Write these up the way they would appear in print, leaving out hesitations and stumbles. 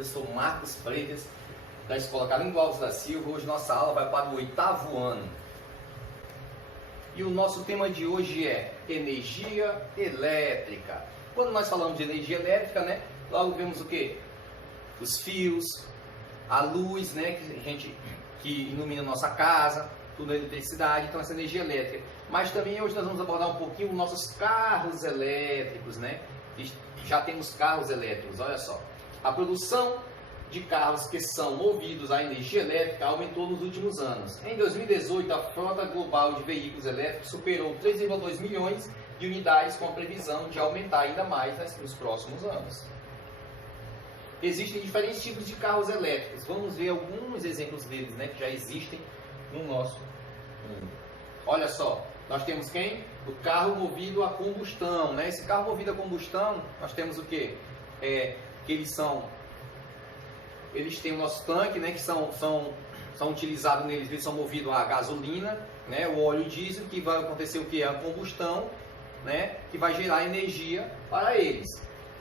professor Marcos Freitas, da Escola Carlinhos Alves da Silva. Hoje nossa aula vai para o 8º ano. E o nosso tema de hoje é energia elétrica. Quando nós falamos de energia elétrica, né, logo vemos o que? Os fios, a luz, né, que ilumina a nossa casa, tudo é eletricidade, então essa energia elétrica. Mas também hoje nós vamos abordar um pouquinho os nossos carros elétricos, né? Já temos carros elétricos, olha só. A produção de carros que são movidos à energia elétrica aumentou nos últimos anos. Em 2018, a frota global de veículos elétricos superou 3,2 milhões de unidades, com a previsão de aumentar ainda mais nos próximos anos. Existem diferentes tipos de carros elétricos. Vamos ver alguns exemplos deles, né, que já existem no nosso mundo. Olha só, nós temos quem? O carro movido a combustão, né? Esse carro movido a combustão, nós temos o quê? Que eles têm o nosso tanque, né? Que são utilizados neles, eles são movidos a gasolina, né? O óleo diesel, que vai acontecer o que? A combustão, né? Que vai gerar energia para eles.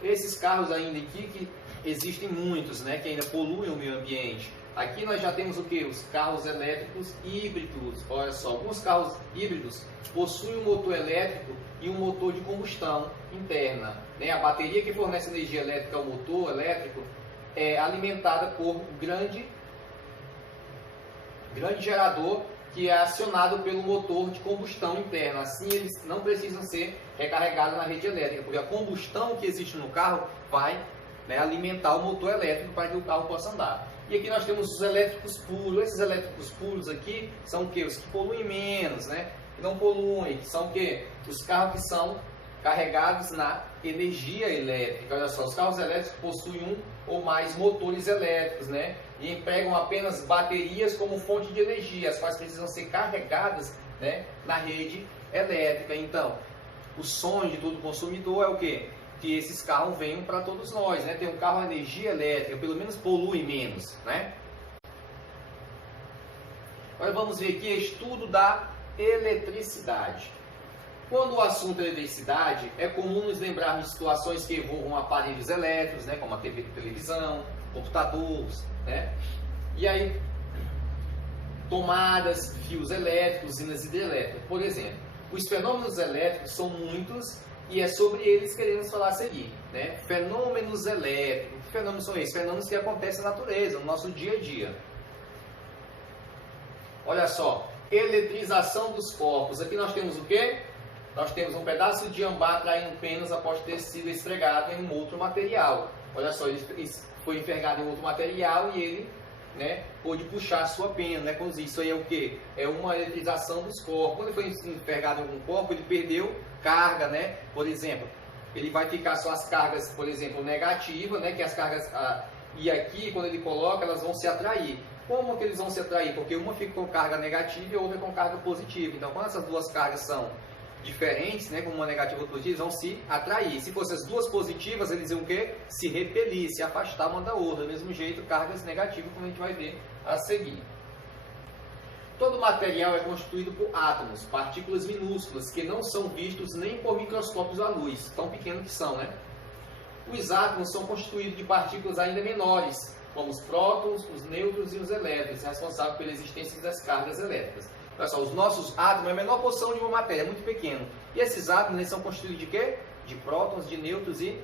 Esses carros ainda aqui, que existem muitos, né? Que ainda poluem o meio ambiente. Aqui nós já temos o que? Os carros elétricos híbridos. Olha só, alguns carros híbridos possuem um motor elétrico e um motor de combustão interna, né? A bateria que fornece energia elétrica ao motor elétrico é alimentada por um grande gerador que é acionado pelo motor de combustão interna. Assim eles não precisam ser recarregados na rede elétrica, porque a combustão que existe no carro vai, né, alimentar o motor elétrico para que o carro possa andar. E aqui nós temos os elétricos puros. Esses elétricos puros aqui são o que? Os que poluem menos, né? Que não poluem, que são o que? Os carros que são carregados na energia elétrica. Olha só, os carros elétricos possuem um ou mais motores elétricos, né? E empregam apenas baterias como fonte de energia, as quais precisam ser carregadas, né, na rede elétrica. Então, o sonho de todo consumidor é o que? Que esses carros venham para todos nós, né? Ter um carro a energia elétrica, pelo menos polui menos, né? Agora vamos ver aqui estudo da eletricidade. Quando o assunto é eletricidade, é comum nos lembrarmos de situações que envolvam aparelhos elétricos, né? Como a TV de televisão, computadores, né? E aí, tomadas, fios elétricos, usinas hidrelétricas, por exemplo. Os fenômenos elétricos são muitos, e é sobre eles que queremos falar a seguir, né? Fenômenos elétricos. Que fenômenos são esses? Fenômenos que acontecem na natureza, no nosso dia a dia. Olha só, eletrização dos corpos. Aqui nós temos o quê? Nós temos um pedaço de âmbar traindo penas após ter sido esfregado em um outro material. Olha só, ele foi envergado em outro material e ele, né, pôde puxar a sua pena, né? Isso aí é o que? É uma eletrização dos corpos. Quando ele foi envergado em algum corpo, ele perdeu carga, né? Por exemplo, ele vai ficar só as cargas, por exemplo, negativas, né? Que as cargas, e aqui, quando ele coloca, elas vão se atrair. Como que eles vão se atrair? Porque uma fica com carga negativa e a outra com carga positiva. Então, quando essas duas cargas são diferentes, né, como uma negativa e outra positiva, eles vão se atrair. Se fossem as duas positivas, eles iam o quê? Se repelir, se afastar uma da outra. Do mesmo jeito, cargas negativas, como a gente vai ver a seguir. Todo material é constituído por átomos, partículas minúsculas, que não são vistos nem por microscópios à luz, tão pequenos que são, né? Os átomos são constituídos de partículas ainda menores, como os prótons, os nêutrons e os elétrons, responsáveis pela existência das cargas elétricas. Olha só, os nossos átomos é a menor porção de uma matéria, é muito pequeno. E esses átomos, eles são constituídos de quê? De prótons, de nêutrons e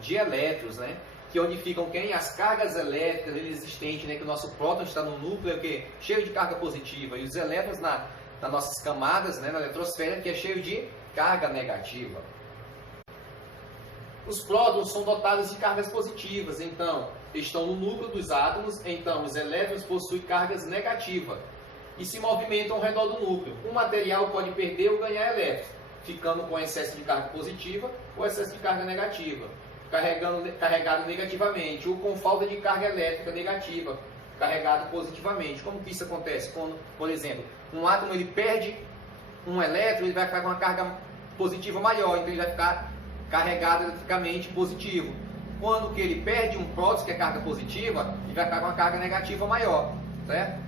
de elétrons, né? Que onde ficam quem? As cargas elétricas existentes, né? Que o nosso próton está no núcleo, que é cheio de carga positiva, e os elétrons nas nossas camadas, né? Na eletrosfera, que é cheio de carga negativa. Os prótons são dotados de cargas positivas, então estão no núcleo dos átomos, então os elétrons possuem cargas negativas e se movimentam ao redor do núcleo. Um material pode perder ou ganhar elétrons, ficando com excesso de carga positiva ou excesso de carga negativa, carregado negativamente, ou com falta de carga elétrica negativa, carregado positivamente. Como que isso acontece? Quando, por exemplo, um átomo ele perde um elétron, ele vai ficar com uma carga positiva maior, então ele vai ficar carregado eletricamente positivo. Quando que ele perde um próton, que é carga positiva, ele vai ficar com uma carga negativa maior, certo?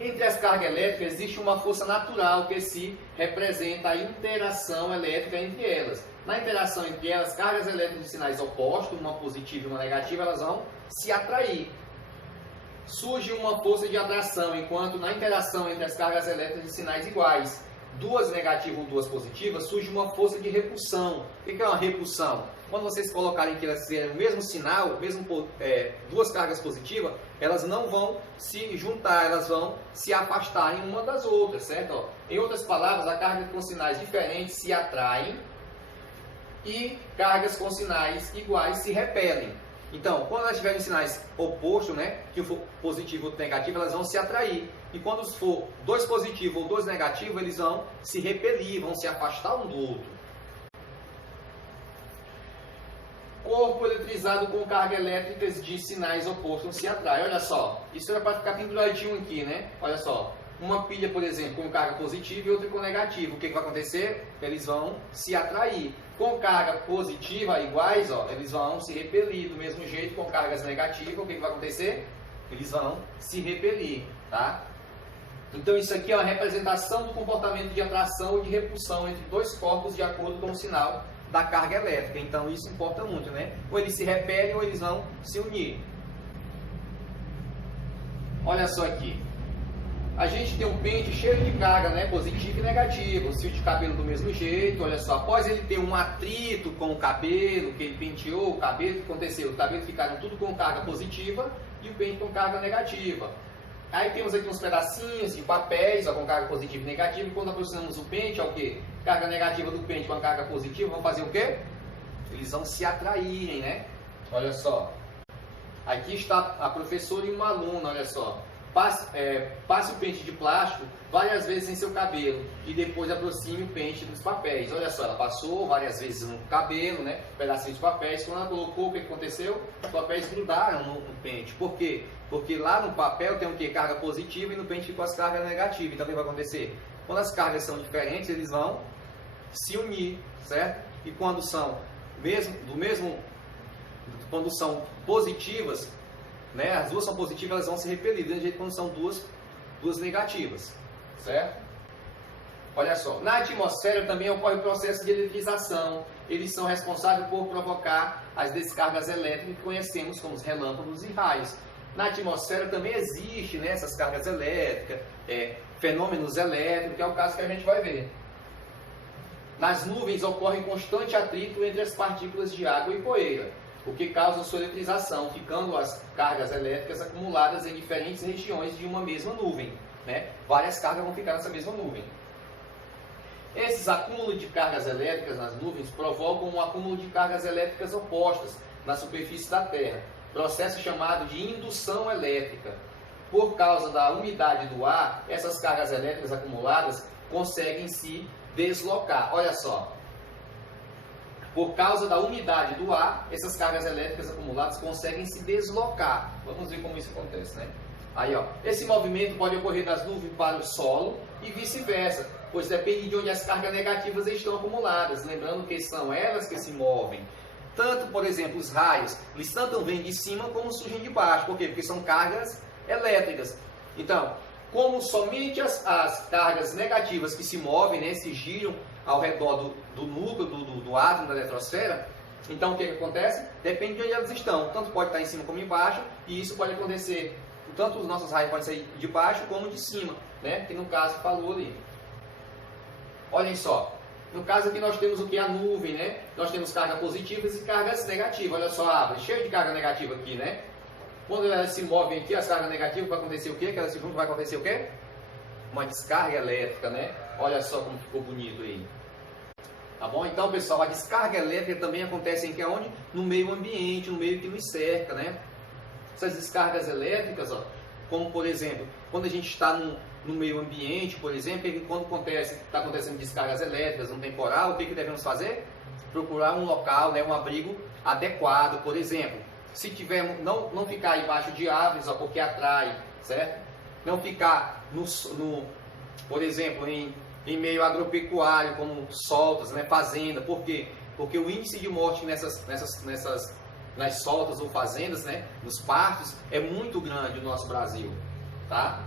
Entre as cargas elétricas existe uma força natural que se representa a interação elétrica entre elas. Na interação entre elas, cargas elétricas de sinais opostos, uma positiva e uma negativa, elas vão se atrair. Surge uma força de atração, enquanto na interação entre as cargas elétricas de sinais iguais, duas negativas ou duas positivas, surge uma força de repulsão. O que é uma repulsão? Quando vocês colocarem que elas tiverem o mesmo sinal, duas cargas positivas, elas não vão se juntar, elas vão se afastar uma das outras, certo? Em outras palavras, a carga com sinais diferentes se atraem e cargas com sinais iguais se repelem. Então, quando elas tiverem sinais opostos, né, que for positivo ou negativo, elas vão se atrair. E quando for dois positivos ou dois negativos, eles vão se repelir, vão se afastar um do outro. Corpo eletrizado com carga elétricas de sinais opostos se atrai. Olha só, isso era para ficar penduradinho aqui, né? Olha só, uma pilha, por exemplo, com carga positiva e outra com negativa. O que vai acontecer? Eles vão se atrair. Com carga positiva iguais, ó, eles vão se repelir. Do mesmo jeito, com cargas negativas, o que vai acontecer? Eles vão se repelir, tá? Então isso aqui é uma representação do comportamento de atração ou de repulsão entre dois corpos de acordo com o sinal da carga elétrica. Então isso importa muito, né? Ou eles se repelem ou eles vão se unir. Olha só aqui. A gente tem um pente cheio de carga, né, positiva e negativa. O fio de cabelo do mesmo jeito. Olha só, após ele ter um atrito com o cabelo, que ele penteou o cabelo, o que aconteceu? Os cabelos ficaram tudo com carga positiva e o pente com carga negativa. Aí temos aqui uns pedacinhos de papéis, ó, com carga positiva e negativa. E quando aproximamos o pente, é o quê? Carga negativa do pente com a carga positiva, vão fazer o quê? Eles vão se atraírem, né? Olha só. Aqui está a professora e uma aluna, olha só. Passe o pente de plástico várias vezes em seu cabelo e depois aproxime o pente dos papéis. Olha só, ela passou várias vezes no cabelo, né? Pedacinho de papéis. Quando ela colocou, o que aconteceu? Os papéis grudaram no pente. Por quê? Porque lá no papel tem o que? Carga positiva e no pente ficou as cargas negativas. Então o que vai acontecer? Quando as cargas são diferentes, eles vão se unir, certo? E quando são quando são positivas, né, as duas são positivas, elas vão se repelir, do mesmo jeito quando são duas negativas, certo? Olha só, na atmosfera também ocorre o processo de eletrização. Eles são responsáveis por provocar as descargas elétricas que conhecemos como os relâmpagos e raios. Na atmosfera também existe, né, essas cargas elétricas, fenômenos elétricos, que é o caso que a gente vai ver. Nas nuvens ocorre constante atrito entre as partículas de água e poeira, o que causa sua eletrização, ficando as cargas elétricas acumuladas em diferentes regiões de uma mesma nuvem, né? Várias cargas vão ficar nessa mesma nuvem. Esses acúmulos de cargas elétricas nas nuvens provocam um acúmulo de cargas elétricas opostas na superfície da Terra, processo chamado de indução elétrica. Por causa da umidade do ar, essas cargas elétricas acumuladas conseguem se deslocar. Olha só. Por causa da umidade do ar, essas cargas elétricas acumuladas conseguem se deslocar. Vamos ver como isso acontece, né? Aí, ó, esse movimento pode ocorrer das nuvens para o solo e vice-versa, pois depende de onde as cargas negativas estão acumuladas. Lembrando que são elas que se movem. Tanto, por exemplo, os raios, eles tanto vêm de cima como surgem de baixo. Por quê? Porque são cargas elétricas. Então, como somente as cargas negativas que se movem, né, se giram ao redor do núcleo, do átomo da eletrosfera, então o que acontece? Depende de onde elas estão. Tanto pode estar em cima como embaixo, e isso pode acontecer, tanto os nossos raios podem sair de baixo como de cima, né? Que no caso falou ali. Olhem só, no caso aqui nós temos o que? A nuvem, né? Nós temos cargas positivas e cargas negativas. Olha só a árvore, cheia de carga negativa aqui, né? Quando elas se movem aqui, as cargas negativas, vai acontecer o quê? Que elas se juntam, vai acontecer o quê? Uma descarga elétrica, né? Olha só como ficou bonito aí. Tá bom? Então, pessoal, a descarga elétrica também acontece em que aonde? No meio ambiente, no meio que nos cerca, né? Essas descargas elétricas, ó, como por exemplo, quando a gente está no meio ambiente, por exemplo, quando está acontecendo descargas elétricas no temporal, o que devemos fazer? Procurar um local, né, um abrigo adequado, por exemplo. Se tiver, não ficar embaixo de árvores, ó, porque atrai, certo? Não ficar por exemplo, em meio agropecuário, como soltas, né, fazenda. Por quê? Porque o índice de morte nas soltas ou fazendas, né, nos partos, é muito grande no nosso Brasil, tá?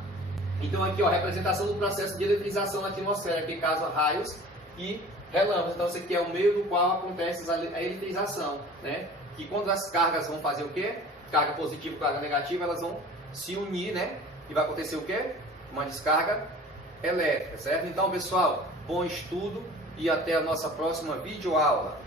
Então aqui, ó, a representação do processo de eletrização na atmosfera, que causa raios e relâmpagos. Então, esse aqui é o meio do qual acontece a eletrização, né? Que quando as cargas vão fazer o quê? Carga positiva e carga negativa, elas vão se unir, né? E vai acontecer o quê? Uma descarga elétrica, certo? Então, pessoal, bom estudo e até a nossa próxima videoaula.